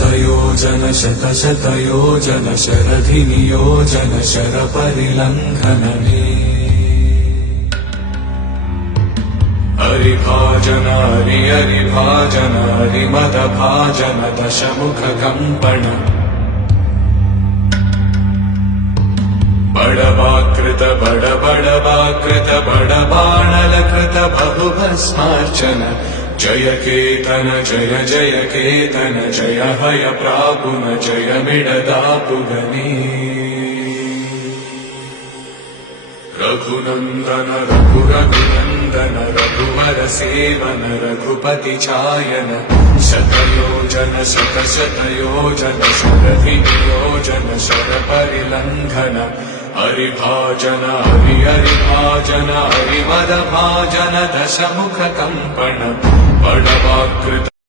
शतयोजन शतशतयोजन शरधिनियोजन शरपरिलङ्घनने हरिभाजन हरिभाजन हरिमदभाजन दशमुखकम्पण बडवाकृत बडबडवाकृत बडबाणलकृत बहुभस्मार्चन जय केतन जय जय केतन जय हय प्रापुन जय मिडदापुगने रघुनन्दन रघुरघुनन्दन रघुवर सेवन रघुपति चायन शतयोजन शतशतयोजन शरधिनियोजन शरपरिलङ्घन हरिभाजन हरिभाजन हरिमदभाजन दशमुखकम्पण बडवाकृत